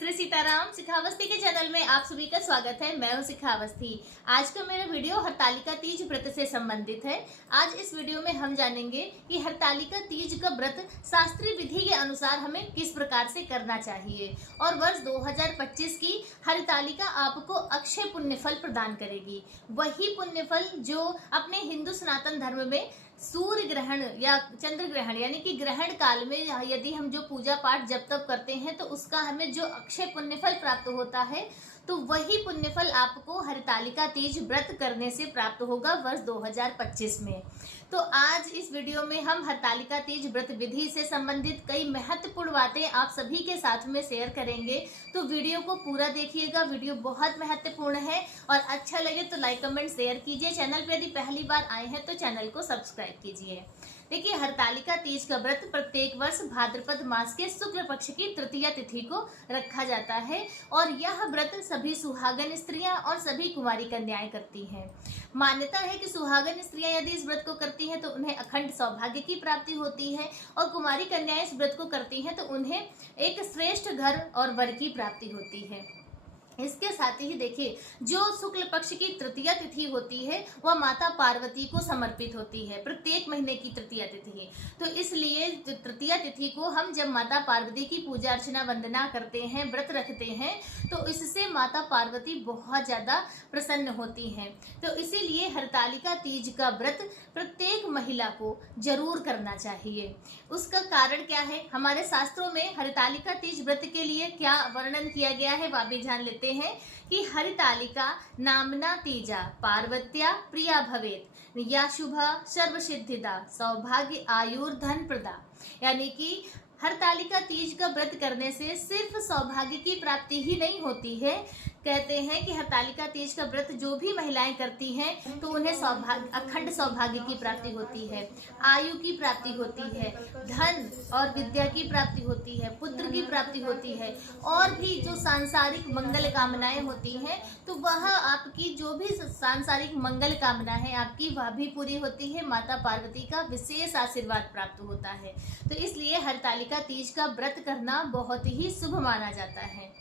श्री सीताराम शिखावस्थी के चैनल में आप सभी का स्वागत है। मैं हूं शिखावस्थी। आज का मेरा वीडियो हरतालिका तीज व्रत से संबंधित है। आज इस वीडियो में हम जानेंगे कि हरतालिका तीज का व्रत शास्त्रीय विधि के अनुसार हमें किस प्रकार से करना चाहिए और वर्ष 2025 की हरतालिका आपको अक्षय पुण्य फल प्रदान करेगी। वही पुण्य फल जो अपने हिंदू सनातन धर्म में सूर्य ग्रहण या चंद्र ग्रहण यानी कि ग्रहण काल में यदि हम जो पूजा पाठ जब तब करते हैं तो उसका हमें जो अक्षय पुण्यफल प्राप्त होता है, तो वही पुण्यफल आपको हरतालिका तीज व्रत करने से प्राप्त होगा वर्ष 2025 में। तो आज इस वीडियो में हम हरतालिका तीज व्रत विधि से संबंधित कई महत्वपूर्ण बातें आप सभी के साथ में शेयर करेंगे। तो वीडियो को पूरा देखिएगा, वीडियो बहुत महत्वपूर्ण है और अच्छा लगे तो लाइक कमेंट शेयर कीजिए। चैनल पर यदि पहली बार आए हैं तो चैनल को सब्सक्राइब कीजिए। देखिए, हरतालिका तीज का व्रत प्रत्येक वर्ष भाद्रपद मास के शुक्ल पक्ष की तृतीया तिथि को रखा जाता है और यह व्रत सभी सुहागन स्त्रियां और सभी कुंवारी कन्याएं करती हैं। मान्यता है कि सुहागन स्त्रियां यदि इस व्रत को करती हैं तो उन्हें अखंड सौभाग्य की प्राप्ति होती है और कुंवारी कन्याएं इस व्रत को करती हैं तो उन्हें एक श्रेष्ठ घर और वर की प्राप्ति होती है। इसके साथ ही देखिए, जो शुक्ल पक्ष की तृतीया तिथि होती है वह माता पार्वती को समर्पित होती है, प्रत्येक महीने की तृतीया तिथि। तो इसलिए तृतीया तिथि को हम जब माता पार्वती की पूजा अर्चना वंदना करते हैं, व्रत रखते हैं, तो इससे माता पार्वती बहुत ज्यादा प्रसन्न होती हैं। तो इसीलिए हरतालिका तीज का व्रत प्रत्येक महिला को जरूर करना चाहिए। उसका कारण क्या है, हमारे शास्त्रों में हरतालिका तीज व्रत के लिए क्या वर्णन किया गया है वह भी जान लेते हैं कि हरितालिका नामना तीजा पार्वत्या प्रिया भवेत या शुभा सर्वसिद्धिदा सौभाग्य आयुर्धन प्रदा। यानी कि हरतालिका तीज का व्रत करने से सिर्फ सौभाग्य की प्राप्ति ही नहीं होती है। कहते हैं कि हरतालिका तीज का व्रत जो भी महिलाएं करती हैं तो उन्हें अखंड सौभाग्य की प्राप्ति होती है, आयु की प्राप्ति होती है, धन और विद्या की प्राप्ति होती है, पुत्र की प्राप्ति होती है और भी जो सांसारिक मंगल कामनाएं होती हैं तो वह आपकी जो भी सांसारिक मंगल कामना है आपकी वह भी पूरी होती है। माता पार्वती का विशेष आशीर्वाद प्राप्त होता है। तो इसलिए हरतालिका तीज का व्रत करना बहुत ही शुभ माना जाता है।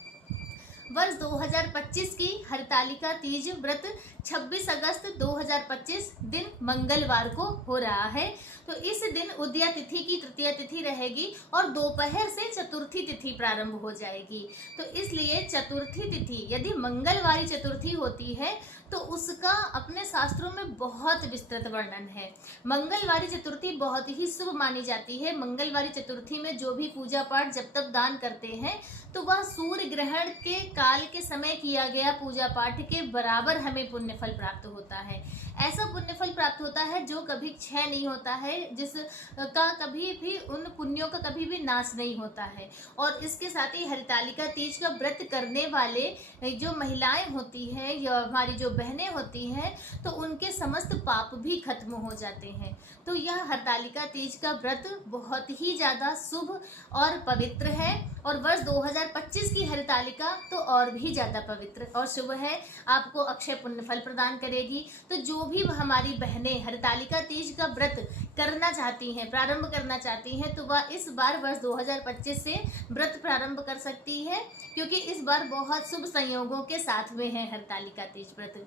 वर्ष 2025 की हरतालिका तीज व्रत 26 अगस्त 2025 दिन मंगलवार को हो रहा है। तो इस दिन उदया तिथि की तृतीया तिथि रहेगी और दोपहर से चतुर्थी तिथि प्रारंभ हो जाएगी। तो इसलिए चतुर्थी तिथि यदि मंगलवारी चतुर्थी होती है तो उसका अपने शास्त्रों में बहुत विस्तृत वर्णन है। मंगलवारी चतुर्थी बहुत ही शुभ मानी जाती है। मंगलवारी चतुर्थी में जो भी पूजा पाठ जब तक दान करते हैं तो वह सूर्य ग्रहण के काल के समय किया गया पूजा पाठ के बराबर हमें पुण्यफल प्राप्त होता है। ऐसा पुण्यफल प्राप्त होता है जो कभी क्षय नहीं होता है, जिसका कभी भी उन पुण्यों का कभी भी नाश नहीं होता है। और इसके साथ ही हरतालिका तीज का व्रत करने वाले जो महिलाएं होती हैं या हमारी जो बहनें होती हैं तो उनके समस्त पाप भी खत्म हो जाते हैं। तो यह हरतालिका तीज का व्रत बहुत ही ज्यादा शुभ और पवित्र है और वर्ष 2025 की हरतालिका तो और भी ज्यादा पवित्र और शुभ है, आपको अक्षय पुण्य फल प्रदान करेगी। तो जो भी हमारी बहनें हरतालिका तीज का व्रत करना चाहती हैं, प्रारंभ करना चाहती हैं, तो वह इस बार वर्ष 2025 से व्रत प्रारंभ कर सकती है, क्योंकि इस बार बहुत शुभ संयोगों के साथ में है हरतालिका तीज व्रत।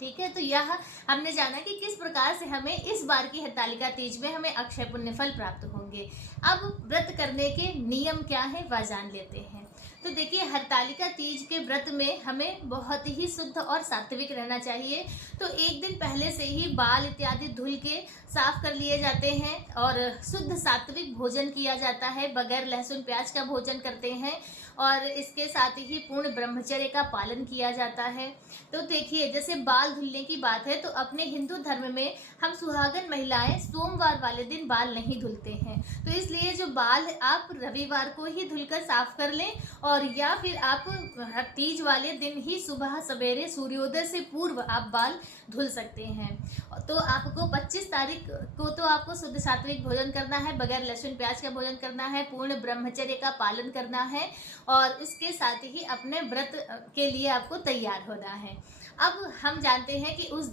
ठीक है, तो यह हमने जाना कि किस प्रकार से हमें इस बार की हरतालिका तीज में हमें अक्षय पुण्य फल प्राप्त होंगे। अब व्रत करने के नियम क्या है वह जान लेते हैं। तो देखिए, हरतालिका तीज के व्रत में हमें बहुत ही शुद्ध और सात्विक रहना चाहिए। तो एक दिन पहले से ही बाल इत्यादि धुल के साफ कर लिए जाते हैं और शुद्ध सात्विक भोजन किया जाता है, बगैर लहसुन प्याज का भोजन करते हैं और इसके साथ ही पूर्ण ब्रह्मचर्य का पालन किया जाता है। तो देखिए, जैसे बाल धुलने की बात है तो अपने हिंदू धर्म में हम सुहागन महिलाएं सोमवार वाले दिन बाल नहीं धुलते हैं। तो इसलिए जो बाल आप रविवार को ही धुलकर साफ कर लें और या फिर आप तीज वाले दिन ही सुबह सवेरे सूर्योदय से पूर्व आप बाल धुल सकते हैं। तो आपको 25 तारीख को तो आपको शुद्ध सात्विक भोजन करना है, बगैर लहसुन प्याज का भोजन करना है, पूर्ण ब्रह्मचर्य का पालन करना है और इसके साथ ही अपने व्रत के लिए आपको तैयार होना है। अब हम जानते हैं कि उस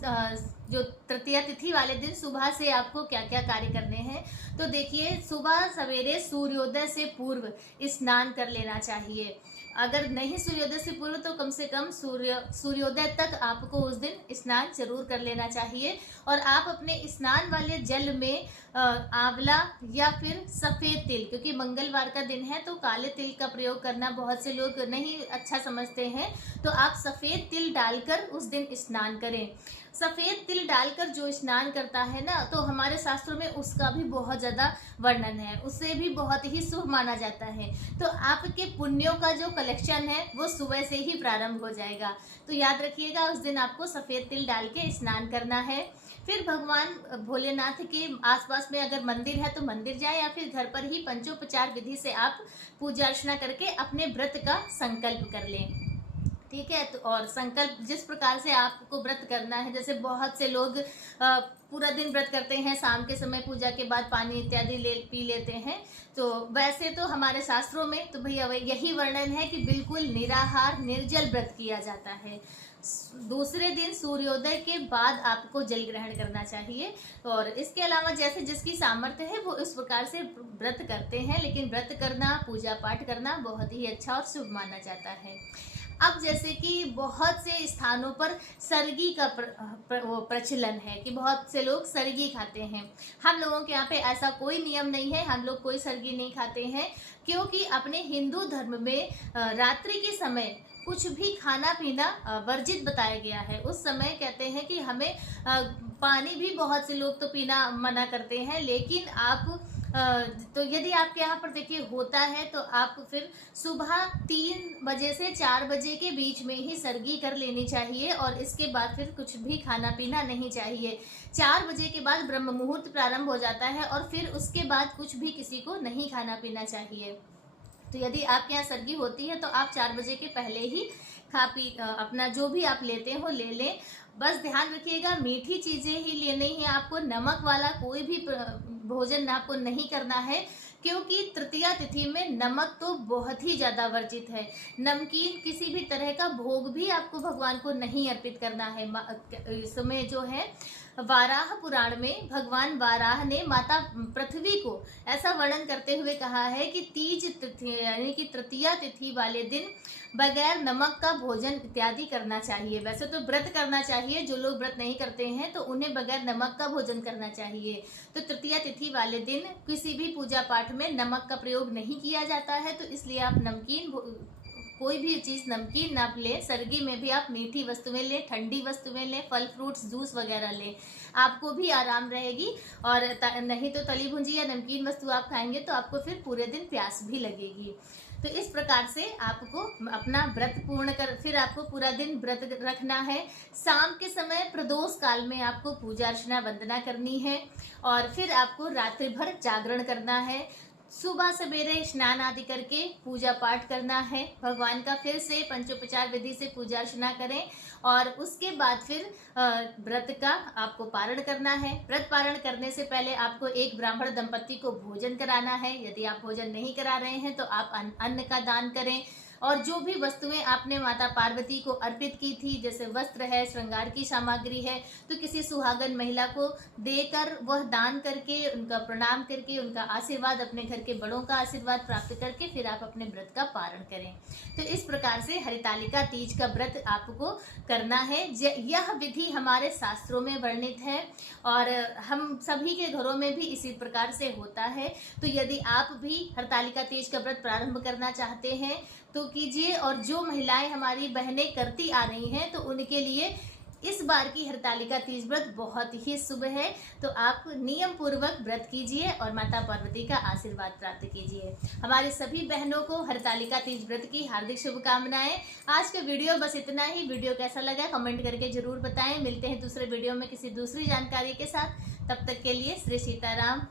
जो तृतीया तिथि वाले दिन सुबह से आपको क्या क्या कार्य करने हैं। तो देखिए, सुबह सवेरे सूर्योदय से पूर्व स्नान कर लेना चाहिए। अगर नहीं सूर्योदय से पूर्व तो कम से कम सूर्योदय तक आपको उस दिन स्नान जरूर कर लेना चाहिए। और आप अपने स्नान वाले जल में आंवला या फिर सफेद तिल, क्योंकि मंगलवार का दिन है तो काले तिल का प्रयोग करना बहुत से लोग नहीं अच्छा समझते हैं, तो आप सफेद तिल डालकर उस दिन स्नान करें। सफेद तिल डालकर जो स्नान करता है ना, तो हमारे शास्त्रों में उसका भी बहुत ज्यादा वर्णन है, उससे भी बहुत ही शुभ माना जाता है। तो आपके पुण्यों का जो कलेक्शन है वो सुबह से ही प्रारंभ हो जाएगा। तो याद रखिएगा, उस दिन आपको सफेद तिल डाल के स्नान करना है। फिर भगवान भोलेनाथ के आसपास में अगर मंदिर है तो मंदिर जाए, या फिर घर पर ही पंचोपचार विधि से आप पूजा अर्चना करके अपने व्रत का संकल्प कर लें। ठीक है, तो और संकल्प जिस प्रकार से आपको व्रत करना है, जैसे बहुत से लोग पूरा दिन व्रत करते हैं, शाम के समय पूजा के बाद पानी इत्यादि पी लेते हैं, तो वैसे तो हमारे शास्त्रों में तो भैया यही वर्णन है कि बिल्कुल निराहार निर्जल व्रत किया जाता है। दूसरे दिन सूर्योदय के बाद आपको जल ग्रहण करना चाहिए। और इसके अलावा जैसे जिसकी सामर्थ्य है वो इस प्रकार से व्रत करते हैं, लेकिन व्रत करना, पूजा पाठ करना बहुत ही अच्छा और शुभ माना जाता है। अब जैसे कि बहुत से स्थानों पर सरगी का प्रचलन है कि बहुत से लोग सरगी खाते हैं। हम लोगों के यहाँ पे ऐसा कोई नियम नहीं है, हम लोग कोई सरगी नहीं खाते हैं, क्योंकि अपने हिंदू धर्म में रात्रि के समय कुछ भी खाना पीना वर्जित बताया गया है। उस समय कहते हैं कि हमें पानी भी बहुत से लोग तो पीना मना करते हैं, लेकिन आप तो यदि आपके यहाँ पर देखिए होता है तो आप फिर सुबह 3 बजे से 4 बजे के बीच में ही सरगी कर लेनी चाहिए, और इसके बाद फिर कुछ भी खाना पीना नहीं चाहिए। 4 बजे के बाद ब्रह्म मुहूर्त प्रारंभ हो जाता है, और फिर उसके बाद कुछ भी किसी को नहीं खाना पीना चाहिए। तो यदि आपके यहाँ सरगी होती है तो आप 4 बजे के पहले ही खा पी अपना जो भी आप लेते हो ले लें। बस ध्यान रखिएगा, मीठी चीजें ही लेनी है आपको, नमक वाला कोई भी भोजन आपको नहीं करना है, क्योंकि तृतीया तिथि में नमक तो बहुत ही ज्यादा वर्जित है। नमकीन किसी भी तरह का भोग भी आपको भगवान को नहीं अर्पित करना है। इसमें जो है वाराह पुराण में भगवान वाराह ने माता पृथ्वी को ऐसा वर्णन करते हुए कहा है कि तीज तिथि यानी कि तृतीया तिथि वाले दिन बगैर नमक का भोजन इत्यादि करना चाहिए। वैसे तो व्रत करना चाहिए, जो लोग व्रत नहीं करते हैं तो उन्हें बगैर नमक का भोजन करना चाहिए। तो तृतीया तिथि वाले दिन किसी भी पूजा पाठ में नमक का प्रयोग नहीं किया जाता है, तो इसलिए आप नमकीन कोई भी चीज नमकीन ना लें। सरगी में भी आप मीठी वस्तुएं लें, ठंडी वस्तुएं लें, फल फ्रूट्स जूस वगैरह लें, आपको भी आराम रहेगी। और नहीं तो तली भुंजी या नमकीन वस्तु आप खाएंगे तो आपको फिर पूरे दिन प्यास भी लगेगी। तो इस प्रकार से आपको अपना व्रत पूर्ण कर, फिर आपको पूरा दिन व्रत रखना है। शाम के समय प्रदोष काल में आपको पूजा अर्चना वंदना करनी है, और फिर आपको रात्रि भर जागरण करना है। सुबह सवेरे स्नान आदि करके पूजा पाठ करना है भगवान का, फिर से पंचोपचार विधि से पूजा अर्चना करें, और उसके बाद फिर व्रत का आपको पारण करना है। व्रत पारण करने से पहले आपको एक ब्राह्मण दंपति को भोजन कराना है। यदि आप भोजन नहीं करा रहे हैं तो आप अन्न का दान करें। और जो भी वस्तुएं आपने माता पार्वती को अर्पित की थी, जैसे वस्त्र है, श्रृंगार की सामग्री है, तो किसी सुहागन महिला को देकर, वह दान करके, उनका प्रणाम करके, उनका आशीर्वाद, अपने घर के बड़ों का आशीर्वाद प्राप्त करके फिर आप अपने व्रत का पारण करें। तो इस प्रकार से हरितालिका तीज का व्रत आपको करना है। यह विधि हमारे शास्त्रों में वर्णित है, और हम सभी के घरों में भी इसी प्रकार से होता है। तो यदि आप भी हरितालिका तीज का व्रत प्रारंभ करना चाहते हैं तो कीजिए, और जो महिलाएं हमारी बहनें करती आ रही हैं तो उनके लिए इस बार की हरितालिका तीज व्रत बहुत ही शुभ है। तो आप नियम पूर्वक व्रत कीजिए और माता पार्वती का आशीर्वाद प्राप्त कीजिए। हमारी सभी बहनों को हरितालिका तीज व्रत की हार्दिक शुभकामनाएं। आज का वीडियो बस इतना ही। वीडियो कैसा लगा कमेंट करके जरूर बताएं। मिलते हैं दूसरे वीडियो में किसी दूसरी जानकारी के साथ। तब तक के लिए श्री सीताराम।